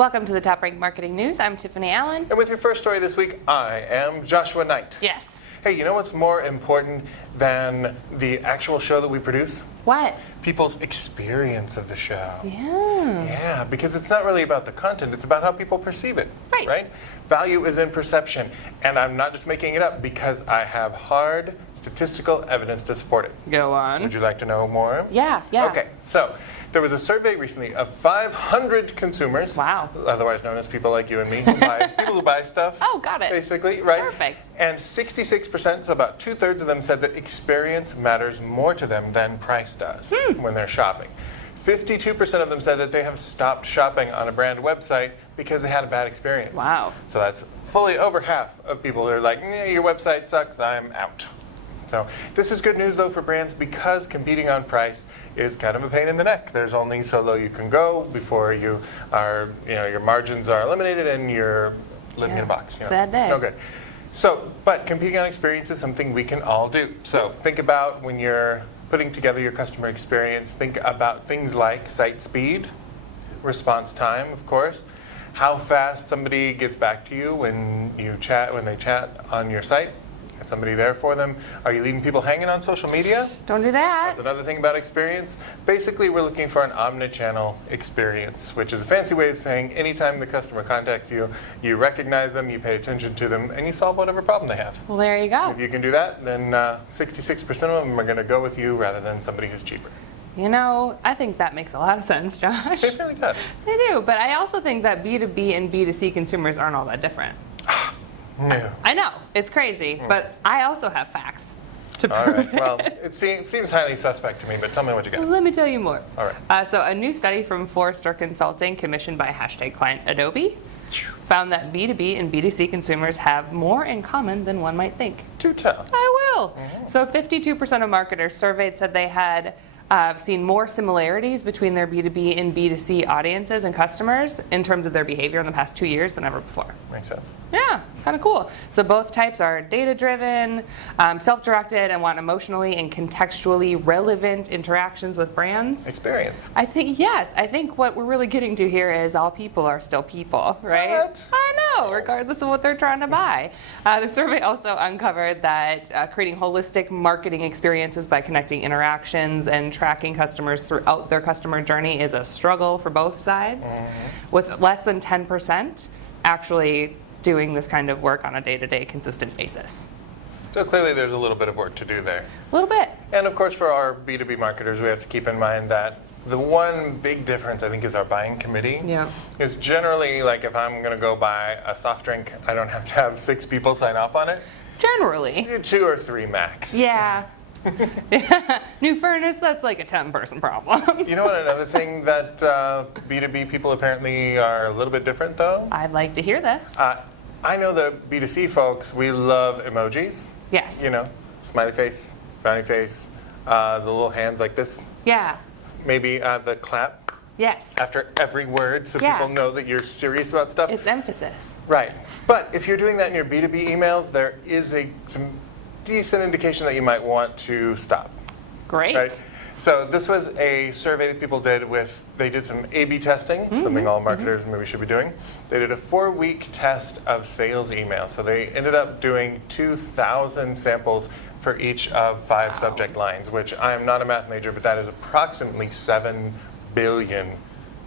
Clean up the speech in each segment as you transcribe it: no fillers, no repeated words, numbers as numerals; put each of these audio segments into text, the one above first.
Welcome to the TopRank Marketing News. I'm Tiffani Allen. And with your first story this week, I am Joshua Nite. Yes. Hey, you know what's more important than the actual show that we produce? What? People's experience of the show. Yeah. Yeah, because it's not really about the content, it's about how people perceive it. Right. Value is in perception. And I'm not just making it up because I have hard statistical evidence to support it. Go on. Would you like to know more? Yeah. Okay, so there was a survey recently of 500 consumers. Wow. Otherwise known as people like you and me, people who buy stuff. Oh, got it. Basically, right? Perfect. And 66%, so about 2/3 of them said that experience matters more to them than price does when they're shopping. 52% of them said that they have stopped shopping on a brand website because they had a bad experience. Wow. So that's fully over half of people who are like, your website sucks, I'm out. So this is good news though for brands because competing on price is kind of a pain in the neck. There's only so low you can go before you are, your margins are eliminated and you're living in a box. Sad day. It's no good. So, but competing on experience is something we can all do. So think about when you're putting together your customer experience, think about things like site speed, response time, of course, how fast somebody gets back to you when they chat on your site. Is somebody there for them? Are you leaving people hanging on social media? Don't do that. That's another thing about experience. Basically, we're looking for an omnichannel experience, which is a fancy way of saying anytime the customer contacts you, you recognize them, you pay attention to them, and you solve whatever problem they have. Well, there you go. If you can do that, then 66% of them are going to go with you rather than somebody who's cheaper. I think that makes a lot of sense, Josh. It really does. They do, but I also think that B2B and B2C consumers aren't all that different. No. I know, it's crazy, but I also have facts to All prove right. Well, it seems highly suspect to me, but tell me what you got. Let me tell you more. All right. So a new study from Forrester Consulting, commissioned by #client Adobe, found that B2B and B2C consumers have more in common than one might think. Do tell. I will. So 52% of marketers surveyed said they had seen more similarities between their B2B and B2C audiences and customers in terms of their behavior in the past 2 years than ever before. Makes sense. Yeah, kind of cool. So both types are data-driven, self-directed, and want emotionally and contextually relevant interactions with brands. Experience. I think what we're really getting to here is all people are still people, right? What? I know, regardless of what they're trying to buy. The survey also uncovered that creating holistic marketing experiences by connecting interactions and tracking customers throughout their customer journey is a struggle for both sides, with less than 10% actually doing this kind of work on a day-to-day consistent basis. So clearly there's a little bit of work to do there. A little bit. And of course for our B2B marketers, we have to keep in mind that the one big difference, I think, is our buying committee. Yeah. Is generally, like, if I'm going to go buy a soft drink, I don't have to have 6 people sign off on it. Generally. 2 or 3 max. Yeah. New furnace, that's like a 10-person problem. You know what, another thing that B2B people apparently are a little bit different, though? I'd like to hear this. I know that B2C folks, we love emojis. Yes. Smiley face, frowny face, the little hands like this. Yeah. Maybe the clap Yes. after every word so Yeah. people know that you're serious about stuff. It's emphasis. Right. But if you're doing that in your B2B emails, there is some decent indication that you might want to stop. Great. Right? So this was a survey that people did they did some A/B testing, something all marketers maybe should be doing. They did a 4-week test of sales emails. So they ended up doing 2,000 samples for each of 5 subject lines, which I am not a math major, but that is approximately 7 billion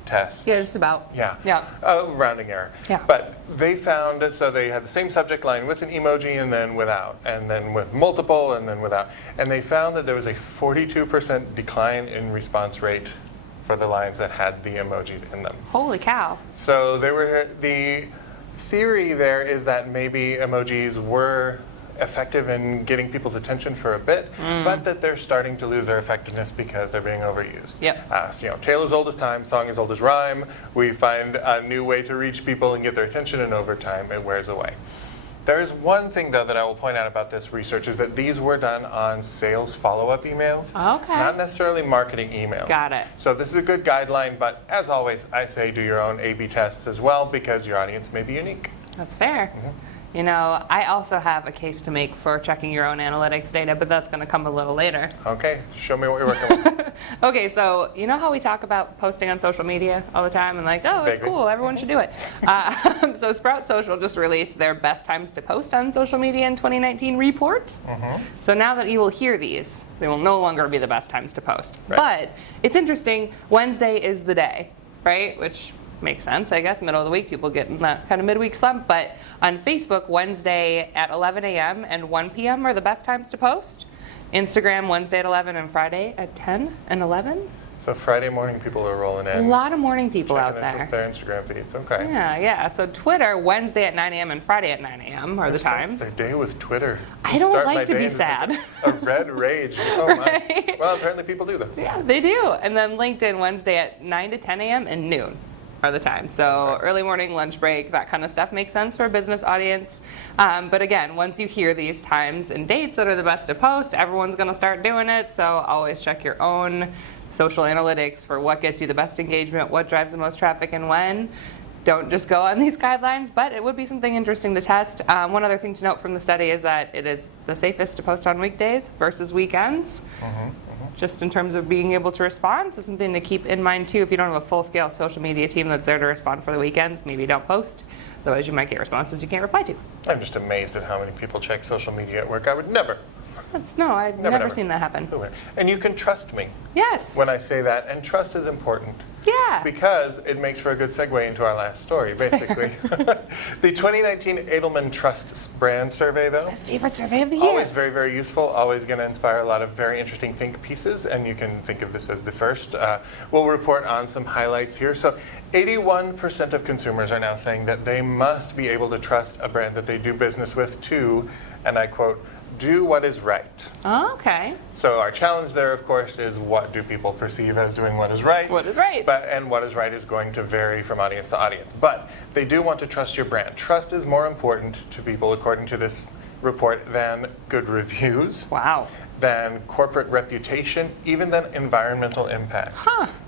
tests. Yeah, just about. Yeah. Yeah. Rounding error. Yeah. But they found, so they had the same subject line with an emoji and then without, and then with multiple and then without. And they found that there was a 42% decline in response rate for the lines that had the emojis in them. Holy cow. So the theory there is that maybe emojis were effective in getting people's attention for a bit, but that they're starting to lose their effectiveness because they're being overused. Yep. Tale as old as time, song as old as rhyme. We find a new way to reach people and get their attention, and over time it wears away. There is one thing, though, that I will point out about this research is that these were done on sales follow-up emails, Okay. not necessarily marketing emails. Got it. So this is a good guideline, but as always, I say do your own A/B tests as well because your audience may be unique. That's fair. You know, I also have a case to make for checking your own analytics data, but that's going to come a little later. Okay, show me what you're working with. Okay, so you know how we talk about posting on social media all the time and like, oh, it's Vaguely. cool, everyone should do it. So Sprout Social just released their best times to post on social media in 2019 report. So now that you will hear these, they will no longer be the best times to post. Right. But it's interesting, Wednesday is the day, right? Which makes sense, I guess. Middle of the week, people get in that kind of midweek slump. But on Facebook, Wednesday at 11 a.m. and 1 p.m. are the best times to post. Instagram, Wednesday at 11 and Friday at 10 and 11. So Friday morning people are rolling A in. lot of morning people out checking there. their Instagram feeds. Okay. Yeah. So Twitter, Wednesday at 9 a.m. and Friday at 9 a.m. are the times. Their day with Twitter. I don't Start like my to day be and it's like sad. A red rage. Oh my. Right? Well, apparently people do them. Yeah, they do. And then LinkedIn, Wednesday at 9 to 10 a.m. and noon are the times. So early morning, lunch break, that kind of stuff makes sense for a business audience. But again, once you hear these times and dates that are the best to post, everyone's going to start doing it. So always check your own social analytics for what gets you the best engagement, what drives the most traffic, and when. Don't just go on these guidelines, but it would be something interesting to test. One other thing to note from the study is that it is the safest to post on weekdays versus weekends. Just in terms of being able to respond. So something to keep in mind too, if you don't have a full-scale social media team that's there to respond for the weekends, maybe don't post. Otherwise you might get responses you can't reply to. I'm just amazed at how many people check social media at work. I would never. I've never seen that happen. And you can trust me Yes. when I say that, and trust is important. Yeah. Because it makes for a good segue into our last story, basically. The 2019 Edelman Trust Brand Survey, though. My favorite survey of the year. Always very, very useful. Always going to inspire a lot of very interesting think pieces, and you can think of this as the first. We'll report on some highlights here. So 81% of consumers are now saying that they must be able to trust a brand that they do business with to, and I quote, do what is right. Okay. So our challenge there, of course, is what do people perceive as doing what is right? What is right? And what is right is going to vary from audience to audience. But they do want to trust your brand. Trust is more important to people, according to this report, than good reviews. Wow. Than corporate reputation, even than environmental impact.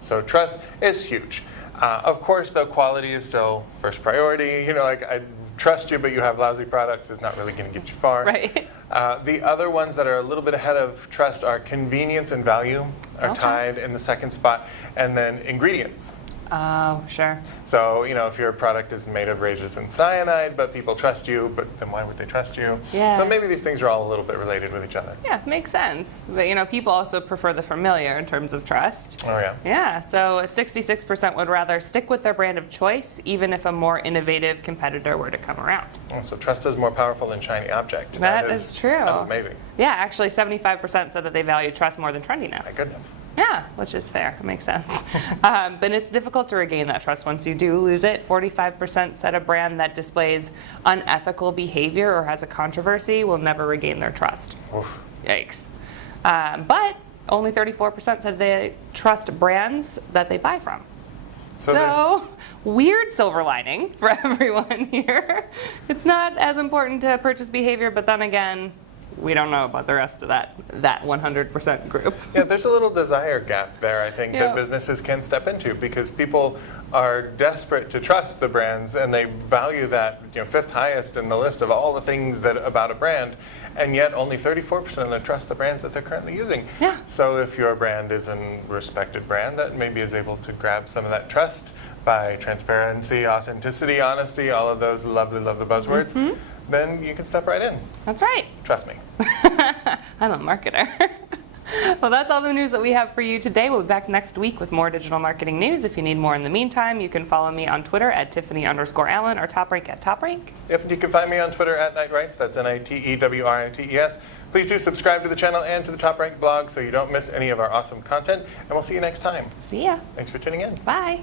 So trust is huge. Of course, though, quality is still first priority. You know, like I trust you, but you have lousy products is not really going to get you far. Right. The other ones that are a little bit ahead of trust are convenience and value are tied in the second spot, and then ingredients. Oh, sure. So, you know, if your product is made of razors and cyanide, but people trust you, but then why would they trust you? Yeah. So maybe these things are all a little bit related with each other. Yeah, makes sense. But, you know, people also prefer the familiar in terms of trust. Oh, yeah. Yeah, so 66% would rather stick with their brand of choice, even if a more innovative competitor were to come around. Oh, so trust is more powerful than shiny object. That is true. That's amazing. Yeah, actually 75% said that they value trust more than trendiness. My goodness. Yeah, which is fair. It makes sense. But it's difficult to regain that trust once you do lose it. 45% said a brand that displays unethical behavior or has a controversy will never regain their trust. Oof. Yikes. But only 34% said they trust brands that they buy from. So weird silver lining for everyone here. It's not as important to purchase behavior, but then again, we don't know about the rest of that 100% group. Yeah, there's a little desire gap there, I think, that businesses can step into because people are desperate to trust the brands and they value that, you know, fifth highest in the list of all the things that about a brand, and yet only 34% of them trust the brands that they're currently using. Yeah. So if your brand is a respected brand that maybe is able to grab some of that trust by transparency, authenticity, honesty, all of those lovely buzzwords, then you can step right in. That's right. Trust me. I'm a marketer. Well, that's all the news that we have for you today. We'll be back next week with more digital marketing news. If you need more in the meantime, you can follow me on Twitter at Tiffani_Allen or TopRank at TopRank. Yep, you can find me on Twitter at NiteWrites. That's NITEWRITES. Please do subscribe to the channel and to the TopRank blog so you don't miss any of our awesome content. And we'll see you next time. See ya. Thanks for tuning in. Bye.